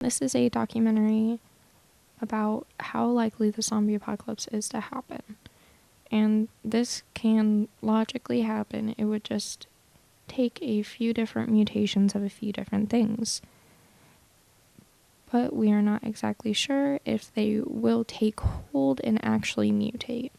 This is a documentary about how likely the zombie apocalypse is to happen. And this can logically happen. It would just take a few different mutations of a few different things. But we are not exactly sure if they will take hold and actually mutate.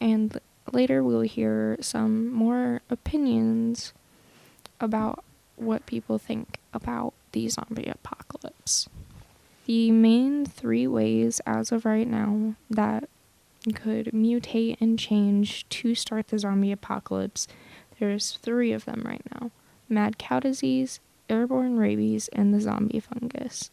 And later we'll hear some more opinions about what people think about the zombie apocalypse. The main three ways as of right now that could mutate and change to start the zombie apocalypse, there's three of them right now: mad cow disease, airborne rabies, and the zombie fungus.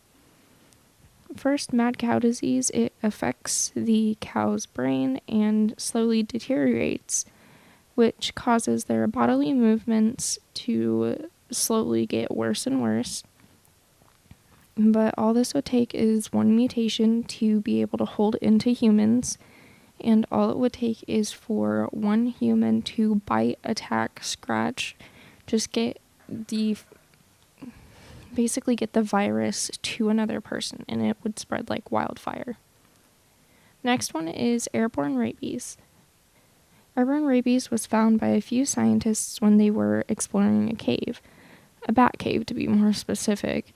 First, mad cow disease, it affects the cow's brain and slowly deteriorates, which causes their bodily movements to slowly get worse and worse. But all this would take is one mutation to be able to hold into humans, and all it would take is for one human to bite, attack, scratch, just basically get the virus to another person, and it would spread like wildfire. Next one is airborne rabies. Airborne rabies was found by a few scientists when they were exploring a cave, a bat cave to be more specific,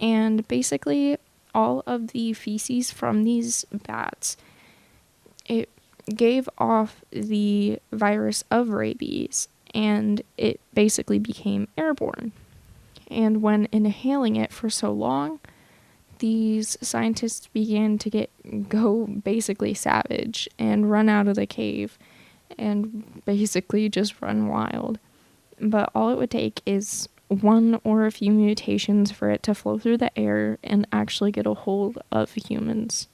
and basically all of the feces from these bats, it gave off the virus of rabies, and it basically became airborne. And when inhaling it for so long, these scientists began to go basically savage and run out of the cave and basically just run wild. But all it would take is one or a few mutations for it to flow through the air and actually get a hold of humans.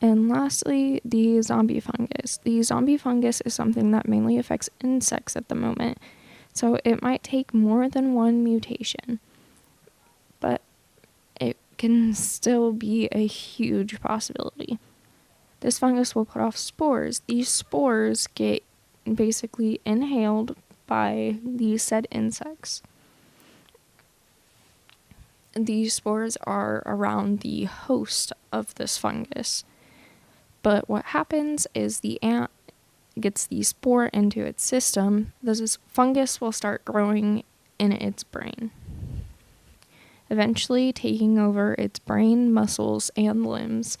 And lastly, the zombie fungus. The zombie fungus is something that mainly affects insects at the moment, so it might take more than one mutation, but it can still be a huge possibility. This fungus will put off spores. These spores get basically inhaled by these said insects. These spores are around the host of this fungus. But what happens is the ant gets the spore into its system. This fungus will start growing in its brain, eventually taking over its brain, muscles, and limbs,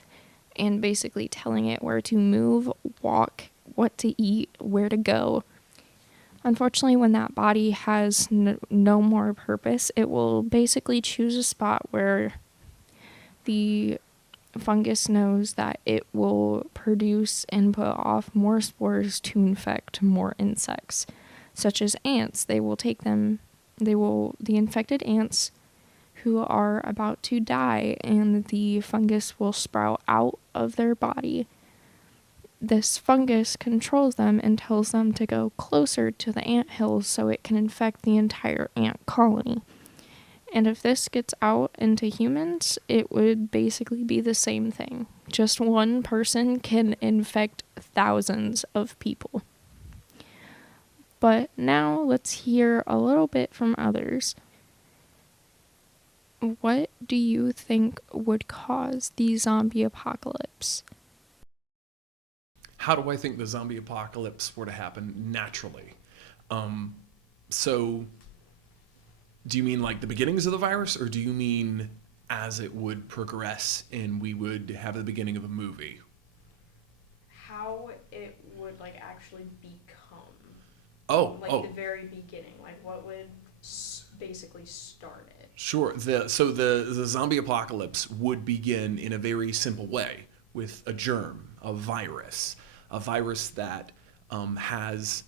and basically telling it where to move, walk, what to eat, where to go. Unfortunately, when that body has no more purpose, it will basically choose a spot where the fungus knows that it will produce and put off more spores to infect more insects, such as ants. The infected ants who are about to die, and the fungus will sprout out of their body. This fungus controls them and tells them to go closer to the ant hills so it can infect the entire ant colony. And if this gets out into humans, it would basically be the same thing. Just one person can infect thousands of people. But now let's hear a little bit from others. What do you think would cause the zombie apocalypse? How do I think the zombie apocalypse were to happen naturally? So do you mean like the beginnings of the virus, or do you mean as it would progress and we would have the beginning of a movie? How it would actually become. Oh. The very beginning. What would basically start it. Sure. The zombie apocalypse would begin in a very simple way with a germ, a virus that has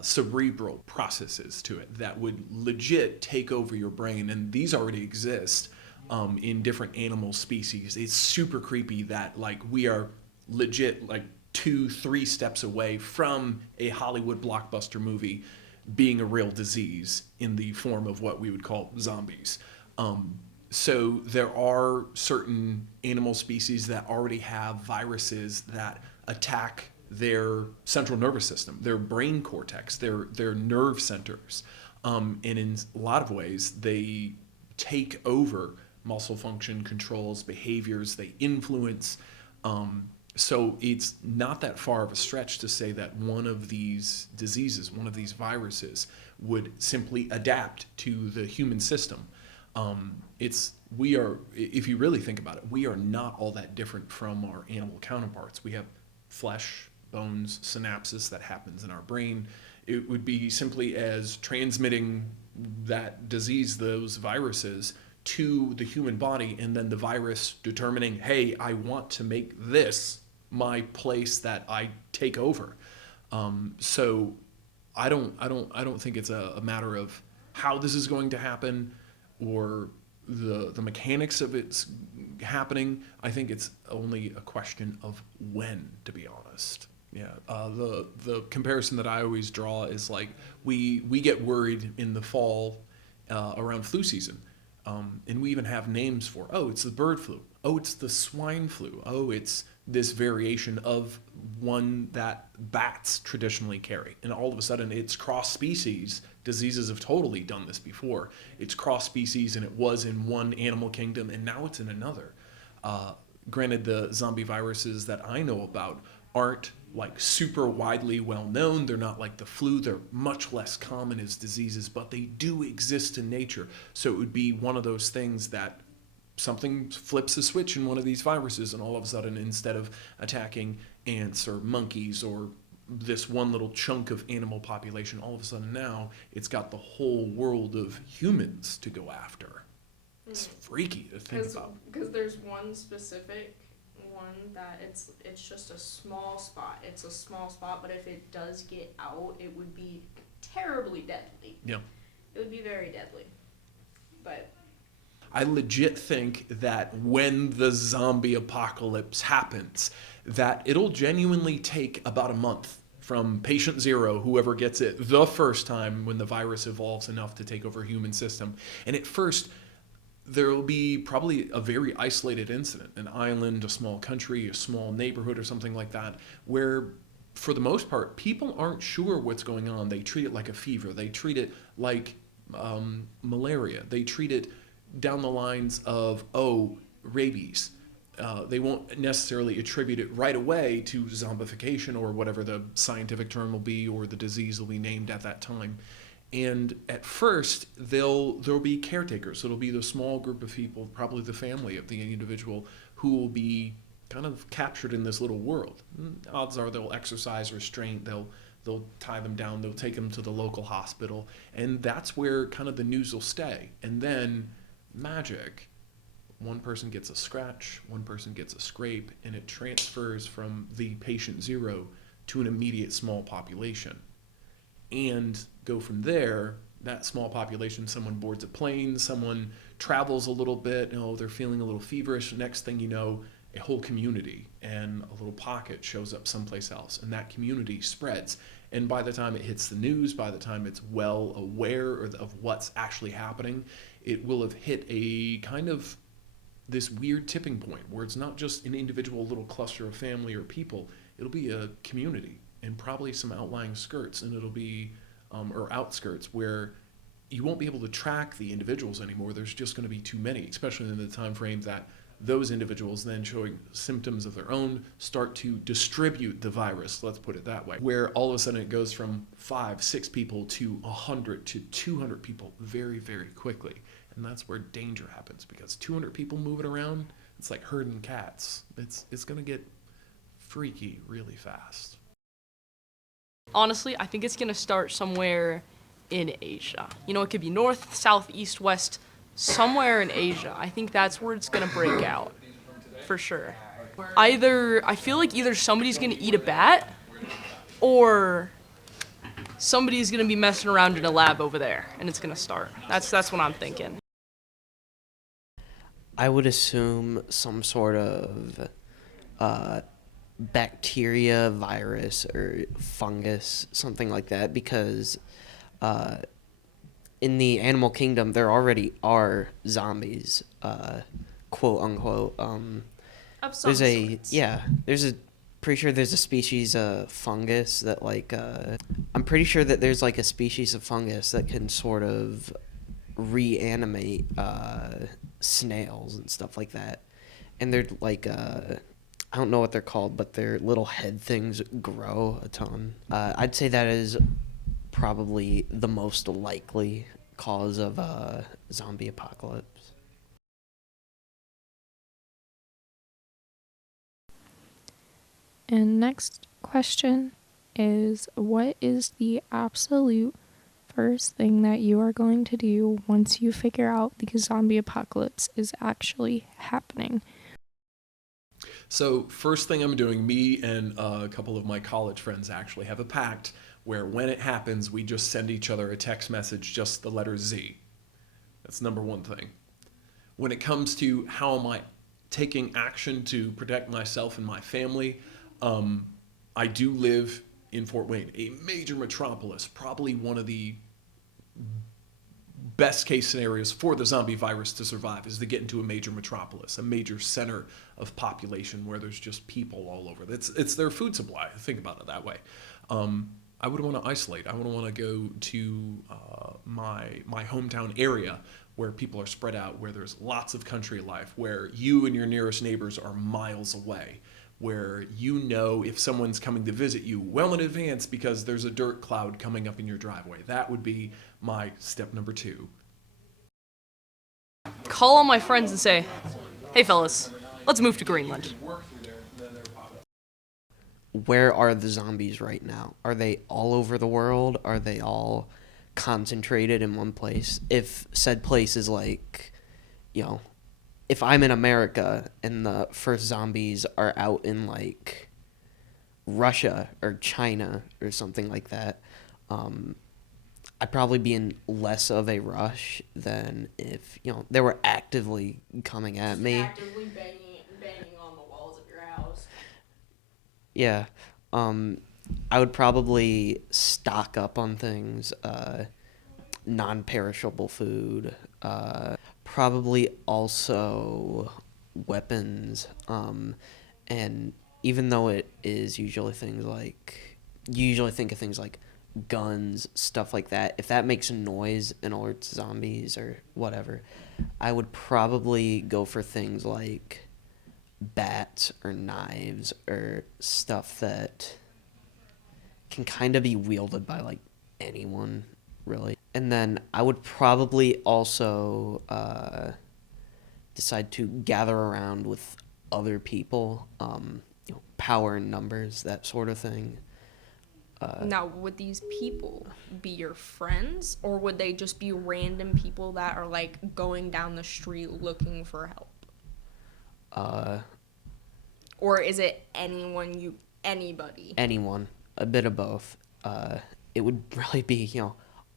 cerebral processes to it that would legit take over your brain, and these already exist in different animal species. It's super creepy that we are legit 2-3 steps away from a Hollywood blockbuster movie being a real disease in the form of what we would call zombies. So there are certain animal species that already have viruses that attack their central nervous system, their brain cortex, their nerve centers. And in a lot of ways, they take over muscle function, controls behaviors, they influence. So it's not that far of a stretch to say that one of these diseases, one of these viruses, would simply adapt to the human system. If you really think about it, we are not all that different from our animal counterparts. We have flesh, bones, synapses that happens in our brain. It would be simply as transmitting that disease, those viruses, to the human body, and then the virus determining, hey, I want to make this my place that I take over. So I don't think it's a matter of how this is going to happen or the mechanics of it's happening. I think it's only a question of when, to be honest. Yeah. The comparison that I always draw is like we get worried in the fall around flu season. And we even have names for, oh, it's the bird flu. Oh, it's the swine flu. Oh, it's this variation of one that bats traditionally carry. And all of a sudden, it's cross-species. Diseases have totally done this before. It's cross-species, and it was in one animal kingdom, and now it's in another. Granted, the zombie viruses that I know about aren't like super widely well known. They're not like the flu. They're much less common as diseases, but they do exist in nature. So it would be one of those things that something flips a switch in one of these viruses, and all of a sudden, instead of attacking ants or monkeys or this one little chunk of animal population, all of a sudden now it's got the whole world of humans to go after. It's freaky to think about. Because there's one specific one that it's just a small spot. It's a small spot, but if it does get out, it would be terribly deadly. Yeah. It would be very deadly. But I legit think that when the zombie apocalypse happens, that it'll genuinely take about a month from patient zero, whoever gets it the first time when the virus evolves enough to take over human system. And at first, there will be probably a very isolated incident, an island, a small country, a small neighborhood or something like that, where for the most part, people aren't sure what's going on. They treat it like a fever. They treat it like malaria. They treat it down the lines of, rabies. They won't necessarily attribute it right away to zombification or whatever the scientific term will be, or the disease will be named at that time. And at first, there'll be caretakers. It'll be the small group of people, probably the family of the individual, who will be kind of captured in this little world. Odds are they'll exercise restraint. They'll tie them down. They'll take them to the local hospital, and that's where kind of the news will stay. And then magic. One person gets a scratch, one person gets a scrape, and it transfers from the patient zero to an immediate small population. And go from there, that small population, someone boards a plane, someone travels a little bit, they're feeling a little feverish. Next thing you know, a whole community and a little pocket shows up someplace else, and that community spreads. And by the time it hits the news, by the time it's well aware of what's actually happening, it will have hit a kind of this weird tipping point where it's not just an individual little cluster of family or people. It'll be a community and probably some outlying skirts, and it'll be or outskirts where you won't be able to track the individuals anymore. There's just going to be too many, especially in the time frame that those individuals then showing symptoms of their own start to distribute the virus, let's put it that way, where all of a sudden it goes from 5, 6 people to 100 to 200 people very, very quickly. And that's where danger happens, because 200 people moving around, it's like herding cats. It's going to get freaky really fast. Honestly, I think it's going to start somewhere in Asia. It could be north, south, east, west, somewhere in Asia. I think that's where it's going to break out, for sure. I feel like either somebody's going to eat a bat, or somebody's going to be messing around in a lab over there, and it's going to start. That's what I'm thinking. I would assume some sort of bacteria, virus, or fungus, something like that, because in the animal kingdom there already are zombies, quote unquote. Of some sorts. Pretty sure there's a species of fungus that I'm pretty sure that there's like a species of fungus that can sort of reanimate snails and stuff like that. And they're like I don't know what they're called, but their little head things grow a ton. I'd say that is probably the most likely cause of zombie apocalypse. And next question is, what is the absolute first thing that you are going to do once you figure out the zombie apocalypse is actually happening? So first thing I'm doing, me and a couple of my college friends actually have a pact where when it happens, we just send each other a text message, just the letter Z. That's number one thing. When it comes to how am I taking action to protect myself and my family, I do live in Fort Wayne, a major metropolis, probably one of the best case scenarios for the zombie virus to survive is to get into a major metropolis, a major center of population where there's just people all over. It's their food supply. Think about it that way. I would want to isolate. I would want to go to my hometown area where people are spread out, where there's lots of country life, where you and your nearest neighbors are miles away, where you know if someone's coming to visit you well in advance because there's a dirt cloud coming up in your driveway. That would be my step number 2. Call all my friends and say, hey fellas, let's move to Greenland. Where are the zombies right now? Are they all over the world? Are they all concentrated in one place? If said place is like, if I'm in America and the first zombies are out in like Russia or China or something like that, I'd probably be in less of a rush than if, they were actively coming at me. Actively banging on the walls of your house. Yeah. I would probably stock up on things, non-perishable food, probably also weapons, and even though it is usually things like, you usually think of things like guns, stuff like that, if that makes a noise and alerts zombies or whatever, I would probably go for things like bats or knives or stuff that can kind of be wielded by like anyone, really. And then I would probably also decide to gather around with other people, power in numbers, that sort of thing. Now, would these people be your friends, or would they just be random people that are like going down the street looking for help? Or is it anybody? Anyone, a bit of both. It would really be,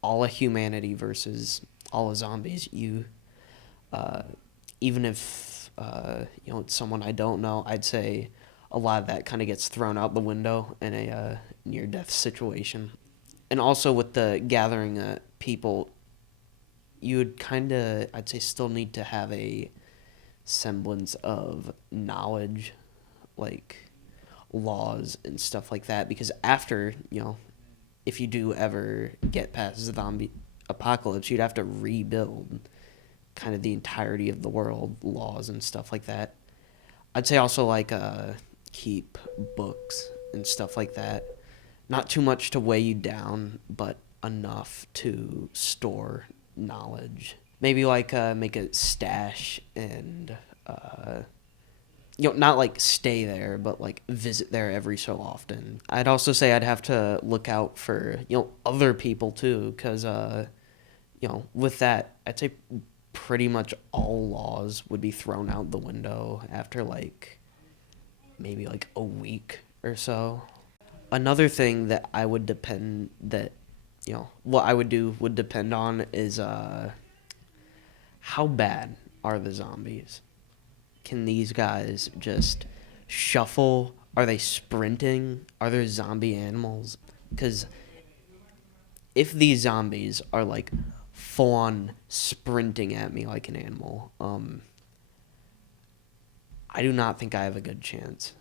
all of humanity versus all of zombies. Even if, it's someone I don't know, I'd say a lot of that kind of gets thrown out the window in a near-death situation. And also with the gathering people, you would kind of, I'd say, still need to have a semblance of knowledge, like laws and stuff like that, because after, if you do ever get past the zombie apocalypse, you'd have to rebuild kind of the entirety of the world, laws and stuff like that. I'd say also like keep books and stuff like that. Not too much to weigh you down, but enough to store knowledge. Maybe like make a stash and not like stay there, but like visit there every so often. I'd also say I'd have to look out for, other people too, because, with that, I'd say pretty much all laws would be thrown out the window after like maybe like a week or so. Another thing that I would what I would do would depend on is how bad are the zombies? Can these guys just shuffle? Are they sprinting? Are there zombie animals? Because if these zombies are like full on sprinting at me like an animal, I do not think I have a good chance.